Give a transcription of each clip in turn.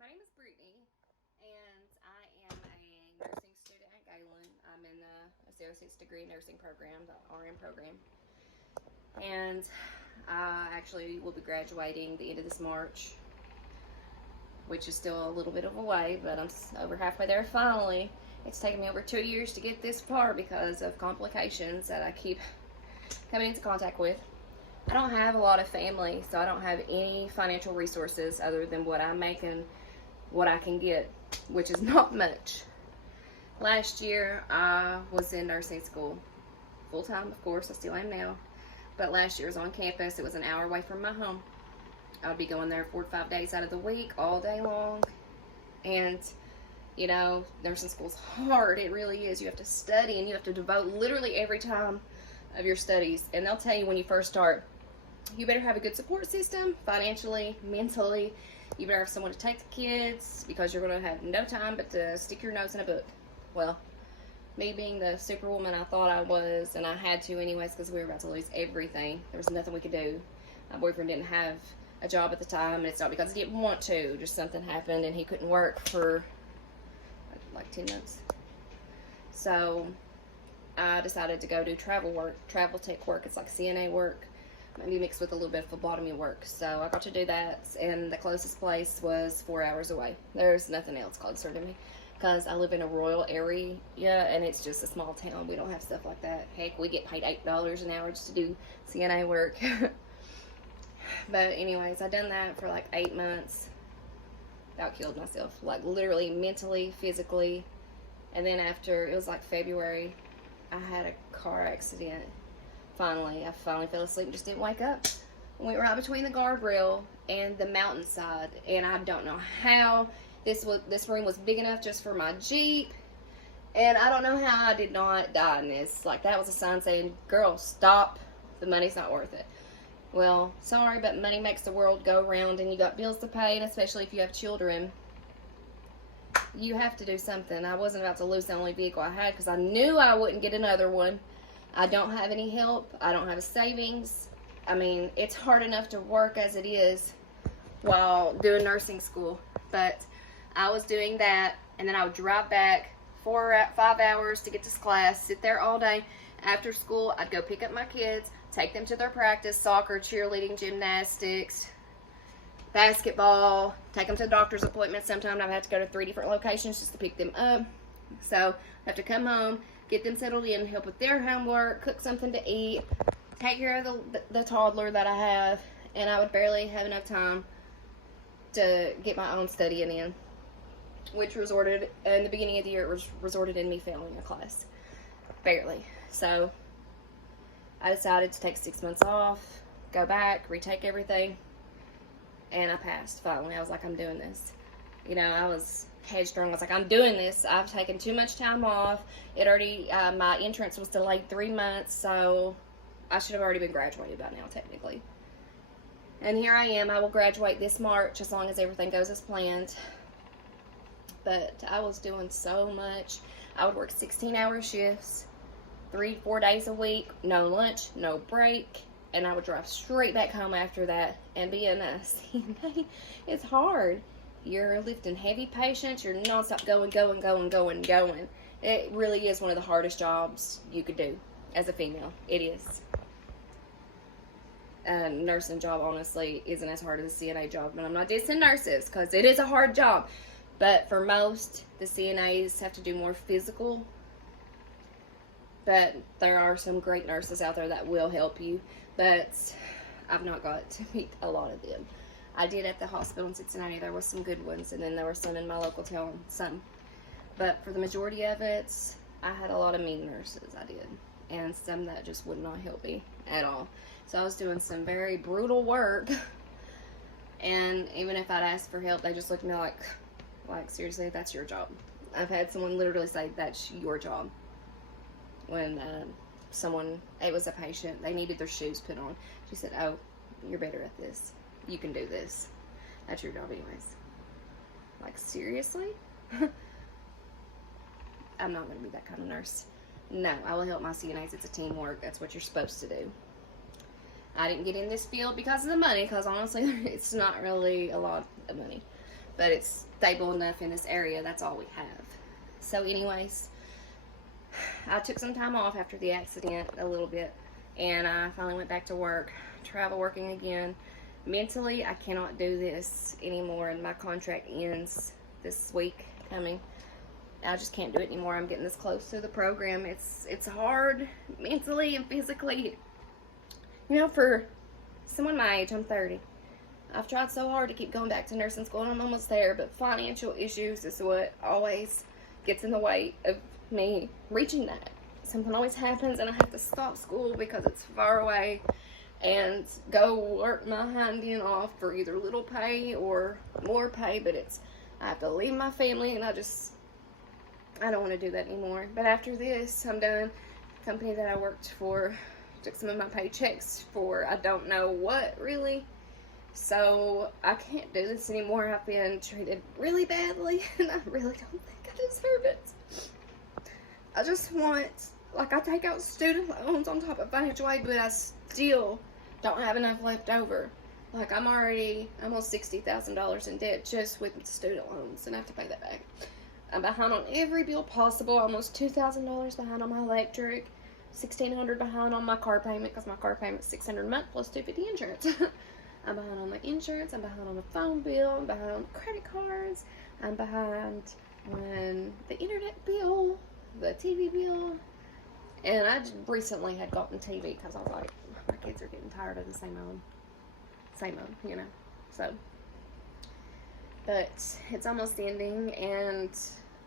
My name is Brittany, and I am a nursing student at Galen. I'm in the associate's degree nursing program, the RN program, and I actually will be graduating the end of this March, which is still a little bit of a way, but I'm over halfway there finally. It's taken me over 2 years to get this far because of complications that I keep coming into contact with. I don't have a lot of family, so I don't have any financial resources other than what I'm making, what I can get, which is not much. Last year, I was in nursing school, full time, of course, I still am now. But last year I was on campus. It was an hour away from my home. I'd be going there 4 to 5 days out of the week, all day long. And, you know, nursing school's hard. It really is. You have to study and you have to devote literally every time of your studies. And they'll tell you when you first start, you better have a good support system, financially, mentally. You better have someone to take the kids because you're going to have no time but to stick your nose in a book. Well, me being the superwoman I thought I was, and I had to anyways because we were about to lose everything. There was nothing we could do. My boyfriend didn't have a job at the time, and it's not because he didn't want to. Just something happened, and he couldn't work for like 10 months. So I decided to go do travel work, travel tech work. It's like CNA work, maybe mixed with a little bit of phlebotomy work. So I got to do that, and the closest place was 4 hours away. There's nothing else closer to me because I live in a rural area, and it's just a small town. We don't have stuff like that. Heck, we get paid $8 an hour just to do CNA work. But anyways, I done that for like 8 months. About killed myself, like literally, mentally, physically. And then after, it was like February, I had a car accident. I finally fell asleep and just didn't wake up. Went right between the guardrail and the mountainside, and I don't know how this room was big enough just for my Jeep, and I don't know how I did not die in this. Like, that was a sign saying, girl, stop, the money's not worth it. Well, sorry, but money makes the world go round, and you got bills to pay, and especially if you have children, you have to do something. I wasn't about to lose the only vehicle I had because I knew I wouldn't get another one. I don't have any help. I don't have a savings. I mean, it's hard enough to work as it is while doing nursing school. But I was doing that, and then I would drive back 5 hours to get to class, sit there all day. After school, I'd go pick up my kids, take them to their practice, soccer, cheerleading, gymnastics, basketball, take them to doctor's appointments. Sometimes I'd have to go to 3 different locations just to pick them up. So I have to come home, get them settled in, help with their homework, cook something to eat, take care of the toddler that I have, and I would barely have enough time to get my own studying in, which resorted, in the beginning of the year, it resorted in me failing a class. Barely. So I decided to take 6 months off, go back, retake everything, and I passed finally. I was like, I'm doing this. You know, I was headstrong. I was like, I'm doing this. I've taken too much time off. It already, my entrance was delayed 3 months, so I should have already been graduated by now, technically. And here I am. I will graduate this March as long as everything goes as planned. But I was doing so much. I would work 16-hour shifts, 3-4 days a week, no lunch, no break, and I would drive straight back home after that. And being a CNA, it's hard. You're lifting heavy patients. You're nonstop going. It really is one of the hardest jobs you could do as a female. It is. Nursing job, honestly, isn't as hard as a CNA job. But I'm not dissing nurses because it is a hard job. But for most, the CNAs have to do more physical. But there are some great nurses out there that will help you. But I've not got to meet a lot of them. I did at the hospital in Cincinnati. There were some good ones, and then there were some in my local town, some. But for the majority of it, I had a lot of mean nurses, I did. And some that just would not help me at all. So I was doing some very brutal work. And even if I'd asked for help, they just looked at me like seriously, that's your job. I've had someone literally say, that's your job. When it was a patient, they needed their shoes put on. She said, oh, you're better at this. You can do this. That's your job anyways. Like, seriously? I'm not going to be that kind of nurse. No, I will help my CNAs. It's a teamwork. That's what you're supposed to do. I didn't get in this field because of the money, because honestly, it's not really a lot of money. but it's stable enough in this area. That's all we have. So anyways, I took some time off after the accident a little bit, and I finally went back to work, travel working again. Mentally, I cannot do this anymore, and my contract ends this week coming. I just can't do it anymore. I'm getting this close to the program. It's hard mentally and physically. You know, for someone my age, I'm 30. I've tried so hard to keep going back to nursing school, and I'm almost there, but financial issues is what always gets in the way of me reaching that. Something always happens, and I have to stop school because it's far away and go work my hind end off for either little pay or more pay, but I have to leave my family, and I don't want to do that anymore. But after this, I'm done. The company that I worked for took some of my paychecks for I don't know what, really. So I can't do this anymore. I've been treated really badly, and I really don't think I deserve it. I just want, like, I take out student loans on top of financial aid, but I still don't have enough left over. Like, I'm already almost $60,000 in debt just with student loans, and I have to pay that back. I'm behind on every bill possible, almost $2,000 behind on my electric, $1,600 behind on my car payment, because my car payment's $600 a month plus $250 insurance. I'm behind on my insurance, I'm behind on the phone bill, I'm behind on credit cards, I'm behind on the internet bill, the TV bill, and I just recently had gotten TV because I was like, my kids are getting tired of the same old, you know, so, but it's almost ending, and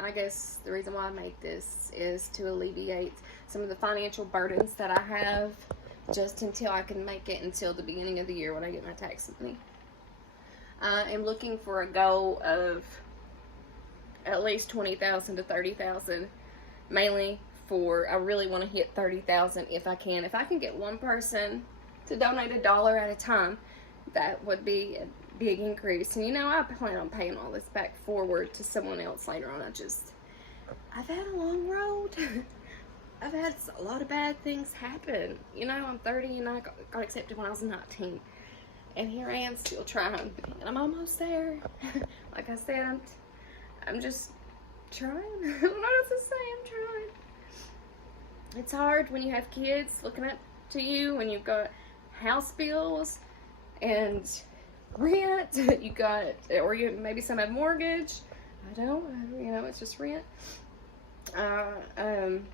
I guess the reason why I made this is to alleviate some of the financial burdens that I have just until I can make it until the beginning of the year when I get my tax money. I am looking for a goal of at least $20,000 to $30,000, mainly for, I really want to hit $30,000 if I can. If I can get one person to donate $1 at a time, that would be a big increase. And you know, I plan on paying all this back forward to someone else later on. I've had a long road. I've had a lot of bad things happen. You know, I'm 30 and I got accepted when I was 19. And here I am still trying. And I'm almost there. Like I said, I'm just trying. I don't know what to say. I'm trying. It's hard when you have kids looking up to you, when you've got house bills and rent. You got, or you maybe some have mortgage. I don't, you know, it's just rent. I'm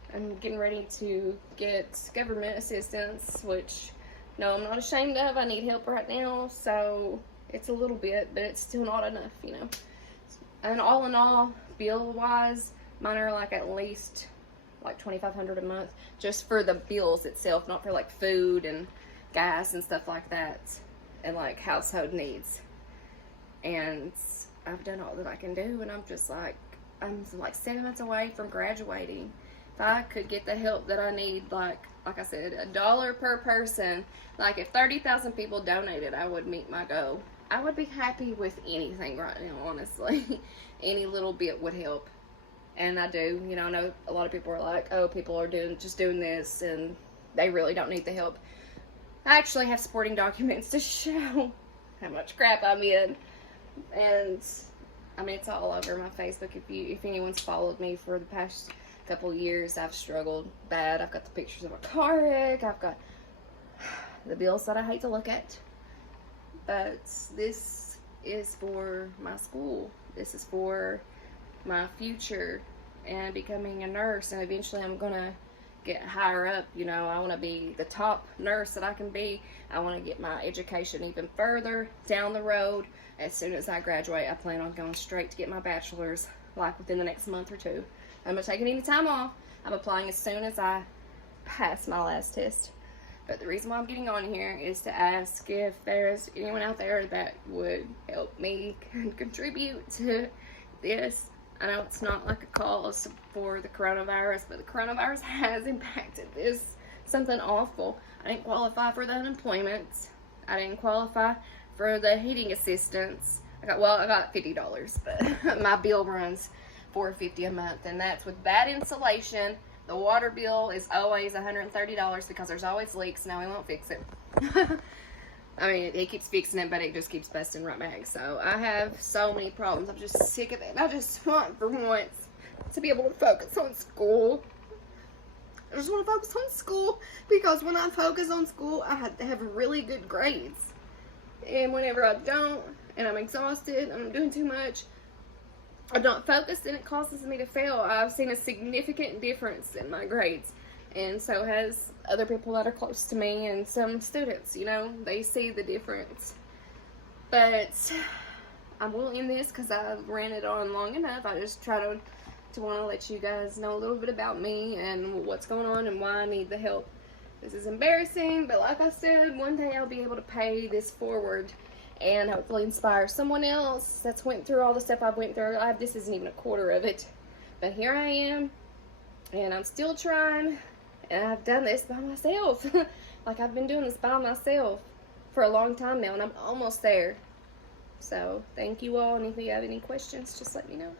getting ready to get government assistance, which, no, I'm not ashamed of. I need help right now, so it's a little bit, but it's still not enough, you know. And all in all, bill-wise, mine are like at least like $2,500 a month, just for the bills itself, not for like food and gas and stuff like that, and like household needs. And I've done all that I can do, and I'm like 7 months away from graduating. If I could get the help that I need, like I said, $1 per person, like if 30,000 people donated, I would meet my goal. I would be happy with anything right now, honestly. Any little bit would help. And I do, you know, I know a lot of people are like, oh, people are just doing this, and they really don't need the help. I actually have supporting documents to show how much crap I'm in. And I mean, it's all over my Facebook. If anyone's followed me for the past couple years, I've struggled bad. I've got the pictures of a car wreck. I've got the bills that I hate to look at. But this is for my school. This is for my future and becoming a nurse. And eventually I'm going to get higher up. You know, I want to be the top nurse that I can be. I want to get my education even further down the road. As soon as I graduate, I plan on going straight to get my bachelor's, like within the next month or two. I'm not taking any time off. I'm applying as soon as I pass my last test. But the reason why I'm getting on here is to ask if there's anyone out there that would help me contribute to this. I know it's not like a cause for the coronavirus, but the coronavirus has impacted this. Something awful. I didn't qualify for the unemployment. I didn't qualify for the heating assistance. I got $50, but my bill runs $450 a month, and that's with bad insulation. The water bill is always $130 because there's always leaks. Now we won't fix it. I mean, it keeps fixing it, but it just keeps busting right back. So I have so many problems. I'm just sick of it. I just want, for once, to be able to focus on school. I just want to focus on school, because when I focus on school, I have to have really good grades. And whenever I don't, and I'm exhausted, I'm doing too much, I'm not focused, and it causes me to fail. I've seen a significant difference in my grades, and so has other people that are close to me, and some students, you know, they see the difference. But I will end this because I've ranted on long enough. I just try to want to let you guys know a little bit about me and what's going on and why I need the help. This is embarrassing, but like I said, one day I'll be able to pay this forward and hopefully inspire someone else that's went through all the stuff I've went through. This isn't even a quarter of it, but here I am, and I'm still trying, and I've done this by myself. Like, I've been doing this by myself for a long time now, and I'm almost there. So thank you all, and if you have any questions, just let me know.